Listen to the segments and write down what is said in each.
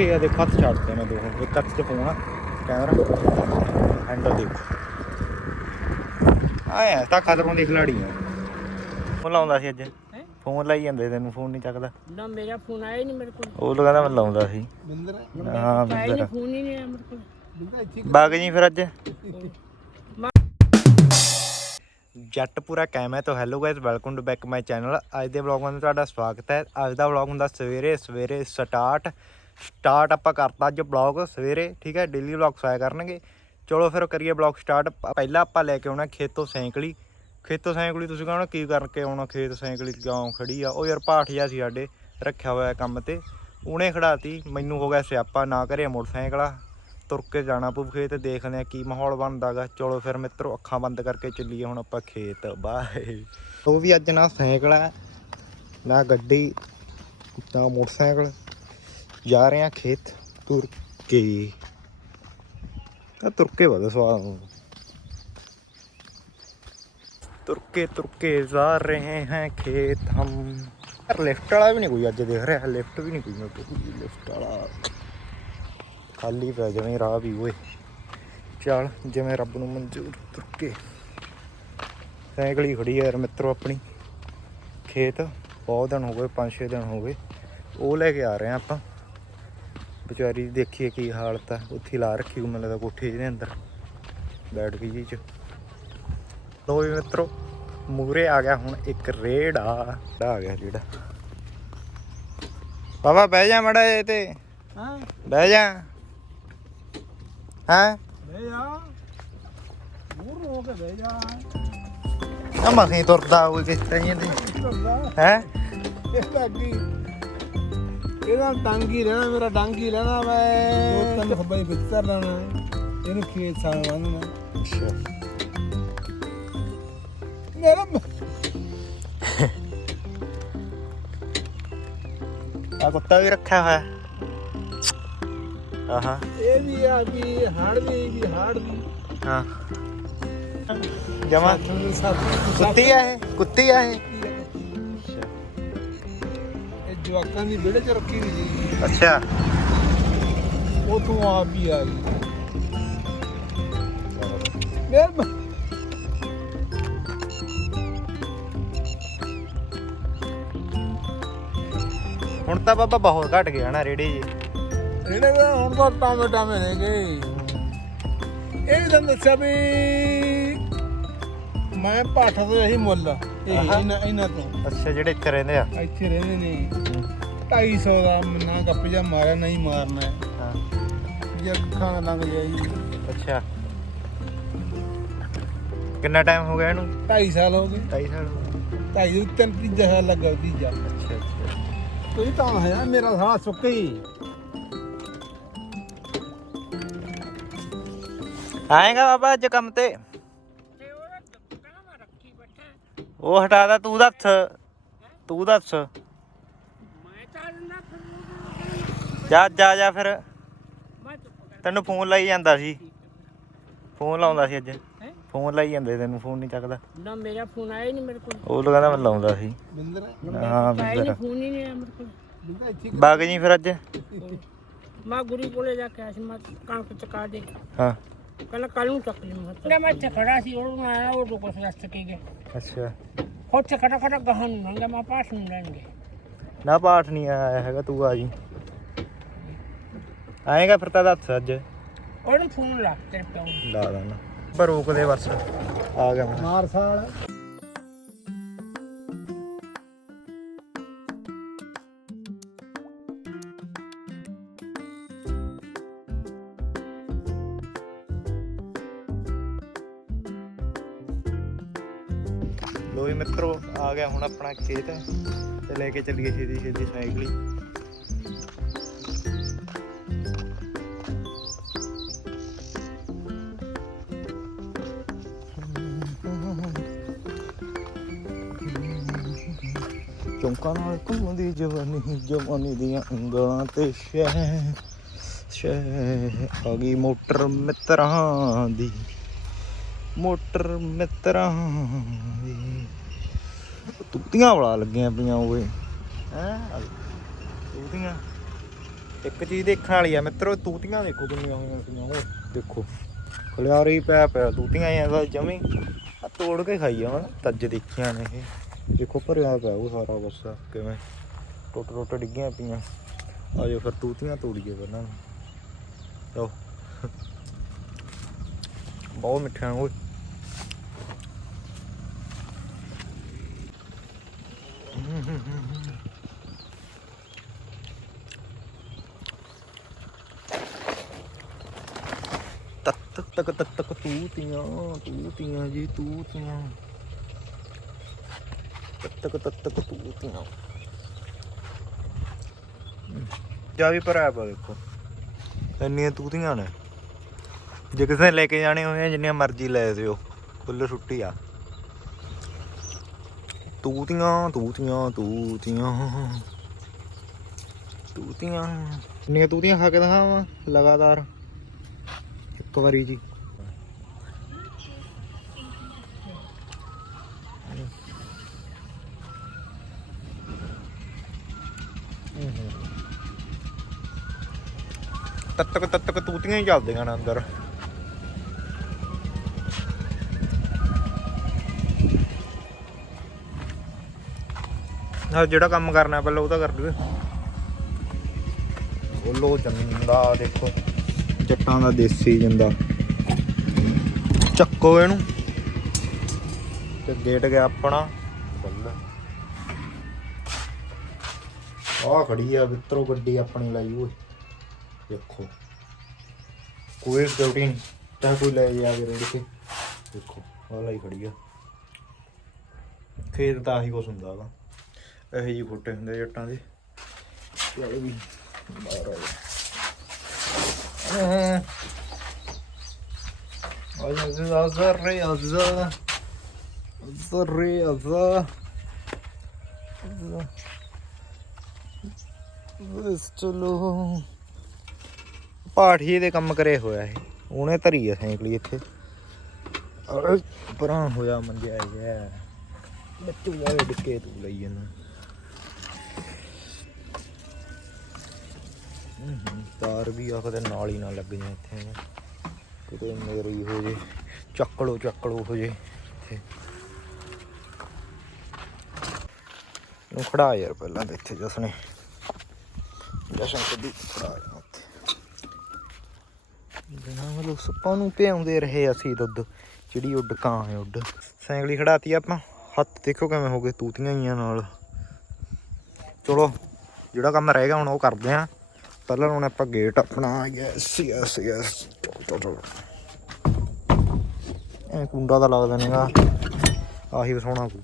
ਆ ਦੇਖੋ ਹੱਥ ਛੱਡਦੇ ਨੇ ਦੋ ਇੱਕ ਹੱਥ 'ਚ ਫੋਨ ਆ ਕੈਮਰਾ ਹੈਂਡਲ ਦੇਖੋ। ਆਇਆ ਤਾਂ ਖਤਰੋਂ ਦੀ ਖਿਲਾੜੀ ਆ ਫੋਨ ਲਾਉਂਦਾ ਸੀ ਅੱਜ। ਫੋਨ ਲਾਈ ਜਾਂਦੇ ਤੈਨੂੰ ਫੋਨ ਨਹੀਂ ਚੱਕਦਾ। ਨਾ ਮੇਰਾ ਫੋਨ ਆਇਆ ਹੀ ਨਹੀਂ ਮੇਰੇ ਕੋਲ। ਉਹ ਕਹਿੰਦਾ ਮੈਂ ਲਾਉਂਦਾ ਸੀ। ਬਿੰਦਰ ਹਾਂ ਬਿੰਦਰ। ਨਹੀਂ ਫੋਨ ਹੀ ਨਹੀਂ ਆਇਆ ਮੇਰੇ ਕੋਲ। ਬਾਗ ਜੀ ਫਿਰ ਅੱਜ? ਜੱਟਪੂਰਾ ਕੈਮ ਹੈ ਤਾਂ hello guys welcome to back my channel ਅੱਜ ਦੇ ਵਲੌਗ ਵਿੱਚ ਤੁਹਾਡਾ ਸਵਾਗਤ ਹੈ। ਅੱਜ ਦਾ ਵਲੌਗ ਹੁੰਦਾ ਸਵੇਰੇ ਸਵੇਰੇ ਸਟਾਰਟ। ਸਟਾਰਟ ਆਪਾਂ ਕਰਤਾ ਅੱਜ ਵਲੌਗ ਸਵੇਰੇ, ਠੀਕ ਹੈ ਡੇਲੀ ਵਲੌਗਸ ਆਇਆ ਕਰਨਗੇ। ਚਲੋ ਫਿਰ ਕਰੀਏ ਵਲੌਗ ਸਟਾਰਟ ਪਹਿਲਾਂ ਆਪਾਂ ਲੈ ਕੇ ਆਉਣਾ ਖੇਤੋਂ ਸੈਂਕਲੀ। ਖੇਤੋਂ ਸੈਂਕਲੀ ਤੁਸੀਂ ਕਹਣਾ, ਕੀ ਕਰਕੇ ਆਉਣਾ ਖੇਤ ਸੈਂਕਲੀ ਗਾਉਂ ਖੜੀ ਆ? ਉਹ ਯਾਰ ਪਾਠ ਜਿਹਾ ਸੀ ਸਾਡੇ, ਰੱਖਿਆ ਹੋਇਆ ਕੰਮ ਤੇ। ਉਹਨੇ ਖੜਾਤੀ ਮੈਨੂੰ ਹੋ ਗਿਆ ਸਿਆਪਾ, ਨਾ ਕਰੇ ਮੋਟਰਸਾਈਕਲ ਤੁਰ ਕੇ ਜਾਣਾ ਪਊ ਖੇਤ, ਦੇਖਦੇ ਆ ਕੀ ਮਾਹੌਲ ਬਣਦਾਗਾ ਚਲੋ ਫਿਰ ਮਿੱਤਰੋ, ਅੱਖਾਂ ਬੰਦ ਕਰਕੇ ਚੱਲੀਏ ਹੁਣ ਆਪਾਂ ਖੇਤ, ਬਾਏ। ਉਹ ਵੀ ਅੱਜ ਨਾ ਸਾਈਕਲ ਹੈ ਨਾ ਗੱਡੀ, ਨਾ ਮੋਟਰਸਾਈਕਲ। ਜਾ ਰਹੇ ਆ ਖੇਤ ਤੁਰ ਕੇ। ਆ ਤੁਰ ਕੇ ਬੜਾ ਸਵਾਦ ਤੁਰ ਕੇ ਤੁਰ ਕੇ ਜਾ ਰਹੇ ਹੈ ਖੇਤ ਹਮ। ਲਿਫਟ ਵਾਲਾ ਵੀ ਨਹੀਂ ਕੋਈ ਅੱਜ ਦੇਖ ਰਿਹਾ, ਲਿਫਟ ਵੀ ਨਹੀਂ ਕੋਈ ਮੇਰੇ ਕੋਲ ਲੈਫਟ ਵਾਲਾ। ਖਾਲੀ ਪੈ ਜਾਵੇਂ ਰਾਹ ਵੀ ਓਏ। ਚਲ, ਜਿਵੇਂ ਰੱਬ ਨੂੰ ਮਨਜ਼ੂਰ, ਤੁਰ ਕੇ। ਸਾਈਕਲ ਹੀ ਖੜੀ ਯਾਰ ਮਿੱਤਰੋ ਆਪਣੀ। ਖੇਤ, ਬਹੁਤ ਦਿਨ ਹੋ ਗਏ 5-6 ਦਿਨ ਹੋ ਗਏ। ਉਹ ਲੈ ਕੇ ਆ ਰਹੇ ਆ ਆਪਾਂ। ਵਿਚਾਰੀ ਦੀ ਦੇਖੀਏ ਕੀ ਹਾਲਤ ਆ। ਉੱਥੇ ਹੀ ਲਾ ਰੱਖੀ ਮੈਨੂੰ ਲੱਗਦਾ ਕੋਠੇ ਜਿਹਦੇ ਅੰਦਰ। ਬੈਠ ਗਈ ਜੀ ਚ। ਲੋ ਵੀ ਮਿੱਤਰੋ ਮੂਰੇ ਆ ਗਿਆ ਹੁਣ ਇੱਕ ਰੇੜਾ। ਆ ਗਿਆ ਜਿਹੜਾ ਬਾਬਾ ਬਹਿ ਜਾ ਮੜਾ ਇਹ ਤੇ ਹਾਂ। ਬਹਿ ਜਾ। ਹਾਂ? ਬਹਿ ਜਾ। ਮੂਰ ਹੋ ਕੇ ਬਹਿ ਜਾ। ਆ ਮਸੀਂ ਤੁਰਦਾ ਹੋਈ ਕਿਸ ਤਰ੍ਹਾਂ ਕਰਦਾ? ਹੈ? ਇਹ ਲੱਗੀ ਇਹਦਾ ਟਾਂਗੀ ਰਹਿਣਾ ਮੇਰਾ ਡਾਂਗੀ ਰਹਿਣਾ ਮੈਂ ਤਿੰਨ ਖੱਬੇ ਵਿੱਚ ਧਰ ਲੈਣਾ ਇਹਨੂੰ ਖੇਤ ਸਾਂ ਬੰਨਣਾ ਅੱਛਾ ਮੇਰਾ ਆ ਕੁੱਤਾ ਵੀ ਰੱਖਿਆ ਹੋਇਆ। ਆਹਾ। ਇਹ ਵੀ ਆ ਵੀ ਹੜ ਦੀ ਵੀ ਹੜ ਦੀ ਹਾਂ। ਜਮਾ। ਕੁੱਤੀ ਆ ਇਹ ਕੁੱਤੀ ਆ ਇਹ। ਜਵਾਕਾਂ ਦੀ ਵਿਹੜੇ ਚ ਰੱਖੀ ਵੀ ਜੀ ਅੱਛਾ। ਤੂੰ ਆਪ ਵੀ ਆ ਗਈ। ਮੇਰ ਹੁਣ ਤਾਂ ਬਾਬਾ ਬਹੁਤ ਘਟ ਗਿਆ ਨਾ ਰੇੜੇ ਜੀ। ਇਹਨੇ ਤਾਂ ਹੁਣ ਤਾਂ ਟਾਮੇ ਟਾਮੇ ਨੇ ਗਏ। ਇਹ ਵੀ ਤਾਂ ਦੱਸਿਆ ਵੀ ਮੈਂ ਪਾਠ ਤੋਂ ਇਹੀ ਮੁੱਲ ਇਹ ਆਹਾ। ਇਹਨਾਂ ਇਹਨਾਂ ਤੋਂ। ਅੱਛਾ ਜਿਹੜੇ ਇੱਥੇ ਰਹਿੰਦੇ ਆ। ਇੱਥੇ ਰਹਿੰਦੇ ਨੇ। 250 ਦਾ ਮਨਾ ਗੱਪ ਜਾ ਮਾਰਿਆ ਨਹੀਂ ਮਾਰਨਾ। ਹੈ। ਹਾਂ ਜੇ ਅੱਖਾਂ ਲੰਘ ਜਾਈ ਅੱਛਾ। ਕਿੰਨਾ ਟਾਈਮ ਹੋ ਗਿਆ ਇਹਨੂੰ? 2.5 ਸਾਲ ਹੋ ਗਏ। 2.5 ਸਾਲ ਹੋ ਗਏ। 2.5 ਤਿੰਨ ਤੀਜਾ ਸਾਲ ਲੱਗਾ ਤੀਜਾ ਅੱਛਾ ਅੱਛਾ। ਕੋਈ ਤਾਂ ਹੈ ਮੇਰਾ ਸਾਲਾ ਸੁੱਕੇ ਹੀ ਆਏਗਾ ਬਾਬਾ ਅੱਜ ਕੰਮ ਤੇ। ਉਹ ਹਟਾ ਦਾ ਤੂੰ ਦੱਸ। ਤੂੰ ਦੱਸ। ਜਾ ਜਾ ਜਾ ਫਿਰ। ਤੈਨੂੰ ਫੋਨ ਲਾਈ ਜਾਂਦਾ ਸੀ। ਫੋਨ ਲਾਉਂਦਾ ਸੀ ਅੱਜ। ਫੋਨ ਲਾਈ ਜਾਂਦੇ ਤੈਨੂੰ ਫੋਨ ਨਹੀਂ ਚੱਕਦਾ। ਨਾ ਮੇਰਾ ਫੋਨ ਆਇਆ ਹੀ ਨਹੀਂ ਮੇਰੇ ਕੋਲ। ਉਹ ਕਹਿੰਦਾ ਮੈਂ ਲਾਉਂਦਾ ਸੀ। ਬਿੰਦਰ ਹਾਂ ਬਿੰਦਰ। ਨਹੀਂ ਫੋਨ ਹੀ ਨਹੀਂ ਆਇਆ ਮੇਰੇ ਕੋਲ। ਬਾਗ ਜੀ ਫਿਰ ਅੱਜ? ਮੈਂ ਗੁਰੀ ਕੋਲੇ ਜਾ ਕੇ ਆਇਆ ਸੀ ਮੈਂ ਕਣਕ ਚਕਾ ਦੇ। ਹਾਂ। ਕਹਿੰਦਾ ਕੱਲ ਨੂੰ ਚੱਕ ਲਈ ਮੈਂ ਮੈਂ ਇੱਥੇ ਖੜਾ ਸੀ ਉਹ ਆਇਆ ਉਹ ਲੋਕੋ ਰਸਤ ਕੇ ਗਏ। ਅੱਛਾ। ਉੱਥੇ ਖੜਾ ਖੜਾ ਗਾਹਾਂ ਨੂੰ ਲੰਘਿਆ ਮੈਂ ਪਾਸ ਨੂੰ ਲੈਣਗੇ। ਨਾ ਪਾਠ ਨਹੀਂ ਆਇਆ ਹੈਗਾ ਤੂੰ ਆ ਜੀ। ਆਏਗਾ ਫਿਰ ਤਾਂ ਦੱਸ ਅੱਜ। ਉਹਨੂੰ ਫੋਨ ਲਾ ਤੇਰੇ ਪਿਓ ਨੂੰ। ਲਾ ਦੇਣਾ ਪਰ ਰੋਕ ਦੇ ਬਸ। ਆ ਗਿਆ ਮੈਂ। ਮਾਰ ਸਾਲ ਹੁਣ ਆਪਣਾ ਖੇਤ ਤੇ ਲੈ ਕੇ ਚੱਲੀਏ ਛੇਤੀ ਛੇਤੀ ਸਾਈਕਲ ਹੀ। ਚੌਂਕਾਂ ਨਾਲ ਘੁੰਮਦੀ ਜਵਾਨੀ ਜਵਾਨੀ ਦੀਆਂ ਉਂਗਲਾਂ ਤੇ ਸ਼ਹਿ ਸ਼ਹਿ ਆ ਗਈ ਮੋਟਰ ਮਿੱਤਰਾਂ ਦੀ, ਮੋਟਰ ਮਿੱਤਰਾਂ ਦੀ। ਤੂਤੀਆਂ ਬੜਾ ਲੱਗੀਆਂ ਪਈਆਂ ਓਏ। ਹੈ? ਤੂਤੀਆਂ। ਇੱਕ ਚੀਜ਼ ਦੇਖਣ ਵਾਲੀ ਆ ਮਿੱਤਰੋ, ਤੂਤੀਆਂ ਦੇਖੋ ਕਿੰਨੀਆਂ ਹੋਈਆਂ ਪਈਆਂ ਉਹ ਦੇਖੋ, ਖਲਿਆਰੇ ਪੈ ਪੈ, ਤੂਤੀਆਂ ਐ ਤਾਂ ਜਮੀ। ਆ ਤੋੜ ਕੇ ਖਾਈ ਆ ਹਣ ਤੱਜ ਦੇਖੀਆਂ ਨੇ ਇਹ। ਦੇਖੋ, ਭਰਿਆ ਪਿਆ ਉਹ ਸਾਰਾ ਬੱਸਾ ਕਿਵੇਂ ਟੁੱਟ ਟੁੱਟ ਡਿੱਗੀਆਂ ਪਈਆਂ। ਆਜੋ ਫਿਰ ਤੂਤੀਆਂ ਤੋੜੀਏ ਪਹਿਲਾਂ। ਲਓ। ਬਹੁਤ ਮਿੱਠੀਆਂ ਓਏ। ਤੱਕ ਤੱਕ ਤੱਕ ਤੱਕ ਤੂਤੀਆਂ ਤੂਤੀਆਂ ਜੀ, ਤੂਤੀਆਂ। ਤੱਕ ਤੱਕ ਤੱਕ ਤੱਕ ਤੂਤੀਆਂ। ਜਾ ਵੀ ਭਰਾ ਪਾ ਦੇਖੋ। ਇੰਨੀਆਂ ਤੂਤੀਆਂ ਨੇ। ਜੇ ਕਿਸੇ ਨੇ ਲੈ ਕੇ ਜਾਣੇ ਹੋਏ ਜਿੰਨੀਆਂ ਮਰਜ਼ੀ ਲੈ ਦਿਓ। ਫੁੱਲ ਛੁੱਟੀ ਆ। ਤੂਤੀਆਂ ਤੂਤੀਆਂ ਤੂਤੀਆਂ। ਤੂਤੀਆਂ। ਇੰਨੀਆਂ ਤੂਤੀਆਂ ਖਾ ਕੇ ਦਿਖਾਵਾਂ? ਲਗਾਤਾਰ। ਇੱਕ ਵਾਰੀ ਜੀ। ਤੱਕ ਤੱਕ ਤੂਤੀਆਂ ਹੀ ਚੱਲਦੀਆਂ ਨੇ ਅੰਦਰ। ਹਾਂ ਜਿਹੜਾ ਕੰਮ ਕਰਨਾ ਪਹਿਲਾਂ ਉਹ ਤਾਂ ਕਰ ਲਵੇ ਬੋਲੋ ਜੰਦਾ ਦੇਖੋ। ਜੱਟਾਂ ਦਾ ਦੇਸੀ ਜੰਦਾ। ਚੱਕੋ ਇਹਨੂੰ। ਤੇ ਗੇਟ ਗਿਆ ਆਪਣਾ। ਬੱਲੇ ਆਹ ਖੜੀ ਆ ਵਿਤਰੋ ਗੱਡੀ ਆਪਣੀ ਲਾਈ ਓਏ। ਦੇਖੋ। ਕੋਈ ਨਹੀਂ। ਤਾਂ ਕੋਈ ਲੈ ਜਾਵੇ ਰੋਡ ਤੇ ਦੇਖੋ ਆਹ ਲਾਈ ਖੜੀ ਆ। ਖੇਤ ਤਾਂ ਆਹੀ ਕੁਛ ਹੁੰਦਾ ਵਾ। ਇਹੋ ਜਿਹੀ ਫੋਟੇ ਹੁੰਦੇ ਜੱਟਾਂ ਦੇ। ਚੱਲ ਵੀ ਬਾਹਰ ਆ ਜਾ ਚਲੋ। ਪਾਠੀ ਦੇ ਕੰਮ ਕਰੇ ਹੋਇਆ ਇਹ। ਉਹਨੇ ਧਰੀ ਆ ਸਾਈਕਲੀ ਇੱਥੇ। ਪਰਾਂ ਹੋਇਆ ਮੰਗਿਆ ਗਿਆ ਬੱਚੂ ਵਾਲੇ ਡਿੱਕੇ ਤੂੰ ਲਈ ਜਾਂਦਾ। ਤਾਰ ਵੀ ਆ ਕਦੇ ਨਾਲ ਹੀ ਨਾ ਲੱਗ ਜਾ ਇੱਥੇ ਕਿਤੇ ਮੇਰੀ ਹੋ ਜੇ ਚੱਕ ਲੋ ਚੱਕ ਲੋ ਹੋ ਜੇ ਇੱਥੇ। ਨੂੰ ਖੜਾ ਯਾਰ ਪਹਿਲਾਂ ਇੱਥੇ ਜਸਨੇ ਜਸ਼ਨ ਕਦੀ ਖੜਾ ਯਾਰ ਬਿਨਾਂ ਮਤਲਬ ਸੱਪਾਂ ਨੂੰ ਪਿਆਉਂਦੇ ਰਹੇ ਅਸੀਂ ਦੁੱਧ, ਜਿਹੜੀ ਉੱਡ ਕਾਂ ਹੈ ਉੱਡ। ਸਾਈਕਲੀ ਖੜਾਤੀ ਆਪਾਂ। ਹੱਥ ਦੇਖੋ ਕਿਵੇਂ ਹੋ ਗਏ ਤੂਤੀਆਂ ਹੀ ਆ ਨਾਲ। ਚਲੋ, ਜਿਹੜਾ ਕੰਮ ਰਹਿ ਗਿਆ ਹੁਣ ਉਹ ਕਰਦੇ ਆਂ। ਪਹਿਲਾਂ ਹੁਣ ਆਪਾਂ ਗੇਟ ਆਪਣਾ ਯੈਸ ਯੈਸ ਯੈਸ ਚਲੋ ਕੁੰਡਾ ਤਾਂ ਲੱਗਦਾ ਨਹੀਂਗਾ ਆਹੀ ਵਸਾਉਣਾ ਪਊ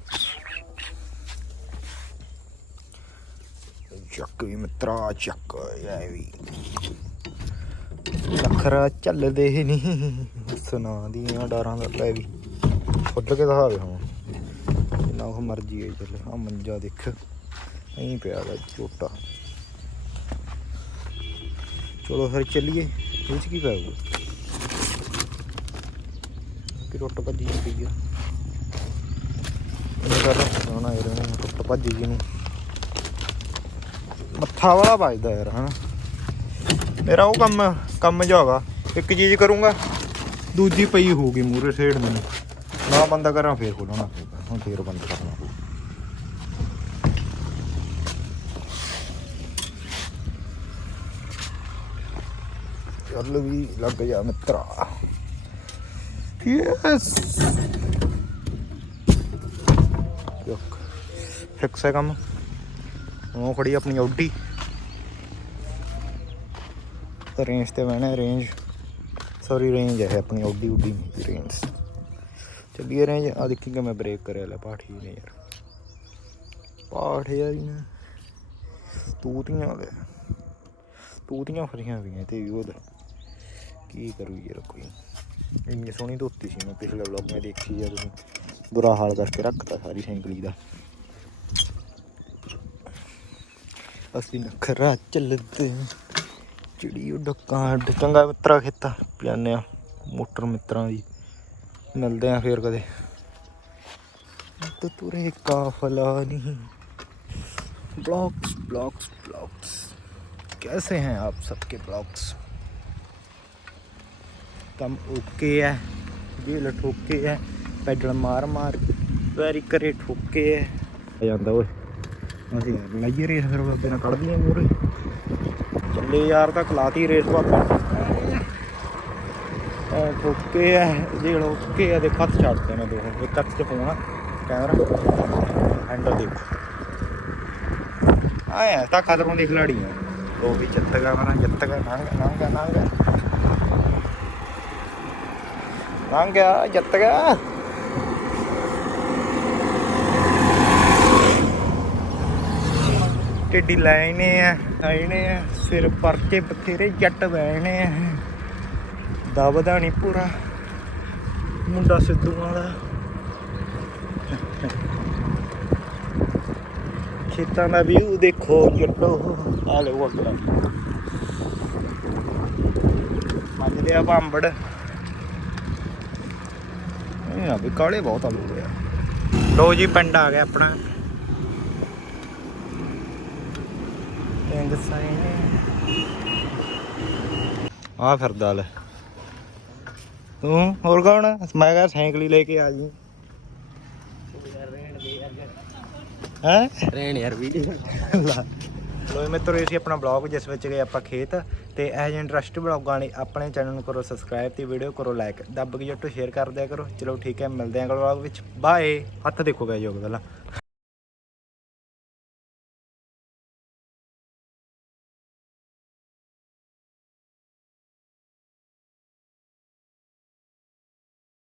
ਚੱਕ ਵੀ ਮਿੱਤਰਾ, ਚੱਕ, ਐ ਵੀ। ਨਖਰਾ ਚੱਲਦੇ ਹੀ ਨਹੀਂ ਸੁਣਾ ਦੀਆਂ ਡਾਰਾਂ ਦਾ ਪੈ ਵੀ। ਫੁੱਟ ਕੇ ਦਿਖਾਵੇ ਹੁਣ ਜਿੰਨਾ ਉਹ ਮਰਜ਼ੀ ਆਈ ਚੱਲ। ਆ ਮੰਜਾ ਦੇਖ। ਐਂ ਪਿਆ ਦਾ ਝੋਟਾ। ਚਲੋ ਫਿਰ ਚੱਲੀਏ, ਇਹ ਚ ਕੀ ਪਾਊਗਾ ਕਿ ਟੁੱਟ ਭੱਜੀ ਜੀ ਪਈ ਆ। ਇਹ ਕਰ ਨਾ ਯਾਰ ਇਹਨੂੰ ਟੁੱਟ ਭੱਜੀ ਜੀ ਨੂੰ ਮੱਥਾ ਵਾਲਾ ਵੱਜਦਾ ਯਾਰ, ਹਨਾ? ਮੇਰਾ ਉਹ ਕੰਮ ਕੰਮ ਜਾਗਾ ਇੱਕ ਚੀਜ਼ ਕਰੂੰਗਾ, ਦੂਜੀ ਪਈ ਹੋਊਗੀ ਮੂਰੇ ਸੇੜ ਮੈਨੂੰ ਨਾ ਬੰਦਾ ਕਰਾਂ, ਫੇਰ ਖੋਲਣਾ ਪਊਗਾ, ਹੁਣ ਫੇਰ ਬੰਦ ਕਰਨਾ ਪਊ ਚੱਲ ਵੀ ਲੱਗ ਜਾ ਮਿੱਤਰਾ। ਯੈਸ ਯਕ। ਫਿਕਸ ਹੈ ਕੰਮ। ਉਹ ਖੜੀ ਆਪਣੀ ਆਡੀ ਰੇਂਜ ਤੇ ਬਹਿਣਾ ਰੇਂਜ ਸੌਰੀ ਰੇਂਜ ਹੈ ਆਪਣੀ ਆਡੀ ਉਡੀ ਨਹੀਂ ਰੇਂਜ ਚੱਲੀਏ ਰੇਂਜ ਆ ਦੇਖੀ ਕਿ ਮੈਂ ਬ੍ਰੇਕ ਕਰਿਆ ਲੈ ਪਾਠੀ ਨੇ ਯਾਰ। ਪਾਠ ਯਾਰ ਇਹਨੇ। ਤੂਤੀਆਂ ਦੇ ਤੂਤੀਆਂ ਫਰੀਆਂ ਵੀ ਤੇ ਵੀ ਉਹਦਾ। ਕੀ ਕਰੂ ਯਾਰ ਕੋਈ ਇੰਨੀ ਸੋਹਣੀ ਧੋਤੀ ਸੀ ਮੈਂ ਪਿਛਲੇ ਵਲੌਗ ਮੈਂ ਦੇਖੀ ਯਾਰ ਤੁਸੀਂ ਬੁਰਾ ਹਾਲ ਕਰਕੇ ਰੱਖਤਾ ਸਾਰੀ ਸਾਈਕਲੀ ਦਾ ਅਸੀਂ ਨਖਰਾ ਚੱਲਦੇ ਚਿੜੀ ਉਹ ਡੱਕਾਂ ਅੱਡ ਚੰਗਾ ਮਿੱਤਰਾ ਖੇਤਾ ਪਿਆਨੇ ਆ ਮੋਟਰ ਮਿੱਤਰਾਂ ਦੀ ਮਿਲਦੇ ਆ ਫੇਰ ਕਦੇ ਤੇ ਤੁਰੇ ਕਾਫਲਾ ਨਹੀਂ ਬਲੌਕਸ ਬਲੌਕਸ ਬਲੌਕਸ कैसे हैं आप सबके ब्लॉग्स ਕੰਮ ਓਕੇ ਹੈ ਜੇਲ ਠੋਕੇ ਹੈ ਪੈਡਲ ਮਾਰ ਮਾਰ ਵੈਰੀ ਕਰੇ ਠੋਕੇ ਹੈ ਆ ਜਾਂਦਾ ਓਏ। ਅਸੀਂ ਲਾਈਏ ਰੇਸ ਫਿਰ ਬਾਬੇ ਨਾਲ ਕੱਢਦੀਆਂ ਮੂਰੇ ਚੱਲੇ ਯਾਰ ਤਾਂ ਕਲਾਤੀ ਰੇਸ ਬਾਬਾ। ਠੋਕੇ ਹੈ ਜੇਲ ਓਕੇ ਹੈ ਦੇ ਖੱਤ ਛੱਡਦੇ ਨੇ ਦੋ। ਇੱਕ ਕੱਚ ਚ ਫੋਨ ਕੈਮਰਾ ਹੈਂਡਲ ਦੇਖੋ। ਆਇਆ ਤਾਂ ਖਤਰੋਂ ਦੀ ਖਿਲਾੜੀ ਆ ਉਹ ਵੀ ਜਿੱਤਗਾ ਮਨਾ ਜਿੱਤਗਾ ਨੰਗਾ ਨੰਗਾ ਨੰਗਾ ਨੰਗਾ ਜਿੱਤਗਾ ਟੇਡੀ ਲੈਣੇ ਆ ਆਈਨੇ ਆ। ਸਿਰ ਪਰਚੇ ਬਥੇਰੇ ਜੱਟ ਬੈਣੇ ਆ। ਦਬਦਾ ਨਹੀਂ ਪੂਰਾ। ਮੁੰਡਾ ਸਿੱਧੂਆਂ ਦਾ ਖੇਤਾਂ ਦਾ ਵਿਊ ਦੇਖੋ, ਜੱਟੋ। ਆ ਲਓ ਅਗਲਾ ਮੰਨਦੇ ਆ ਭਾਂਬੜ। ਇਹ ਆ ਵੀ ਕਾਲੇ ਬਹੁਤ ਆ ਲੋਕ ਯਾਰ ਲੋ ਜੀ ਪਿੰਡ ਆ ਗਿਆ ਆਪਣਾ। ਪਿੰਡ ਸਾਈਨੇ ਆ ਫਿਰਦਾ ਲੈ ਤੂੰ ਹੋਰ ਕੌਣ ਮੈਂ ਕਿਹਾ ਸਾਈਕਲ ਹੀ ਲੈ ਕੇ ਆ ਜੀ। ਹੈ? ਰਹਿਣ ਯਾਰ ਵੀ ਲੋ ਮਿੱਤਰੋ ਇਹ ਸੀ ਆਪਣਾ ਬਲੌਗ ਜਿਸ ਵਿੱਚ ਗਏ ਆਪਾਂ ਖੇਤ ਤੇ ਇਹ ਜਿਹੇ ਇੰਟਰਸਟ ਬਲੌਗਾਂ ਲਈ ਆਪਣੇ ਚੈਨਲ ਨੂੰ ਕਰੋ ਸਬਸਕ੍ਰਾਈਬ ਤੇ ਵੀਡੀਓ ਕਰੋ ਲਾਈਕ ਦੱਬ ਕੇ ਜੱਟੋ ਸ਼ੇਅਰ ਕਰ ਦਿਆ ਕਰੋ। ਚਲੋ ਠੀਕ ਹੈ, ਮਿਲਦੇ ਆਂ ਅਗਲੇ ਬਲੌਗ ਵਿੱਚ। ਬਾਏ ਹੱਥ ਦੇਖੋ ਗਏ ਜੋਗ ਪਹਿਲਾਂ